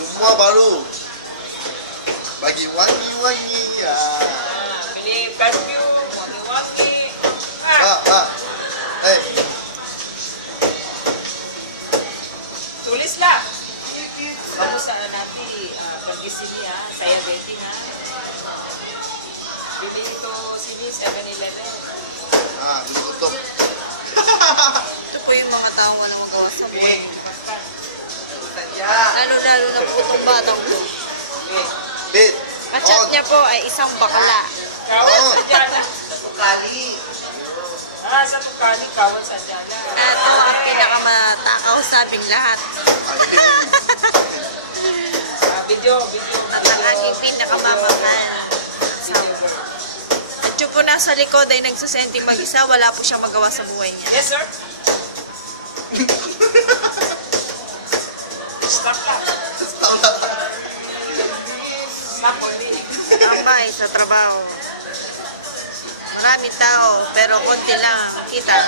Semua baru. Bagi wangi-wangi ya. Beli perfume, wangi-wangi. Hey. Tulislah. Kamu sana nanti pergi sini ya, saya betting ha. Bili itu sini 7-Eleven. Belum tutup. Ito po yung mga tao walang magawa sa buhay. Ya. Lalo-lalo na po itong batang to. Bet. Kachat niya po ay isang bakla. Kawan sadyala. Satu kali. Sa tukali, kawan sadyala. Ito ang pinakamatakaw sabing lahat. Video. At ang aking pinakamamahal. At yung po nasa likod ay nagsusenteng mag-isa, wala po siyang magawa sa buhay niya. Yes, sir. Stop lang. Stop only. Tambay sa trabaho. Maraming tao, pero konti lang ang kita.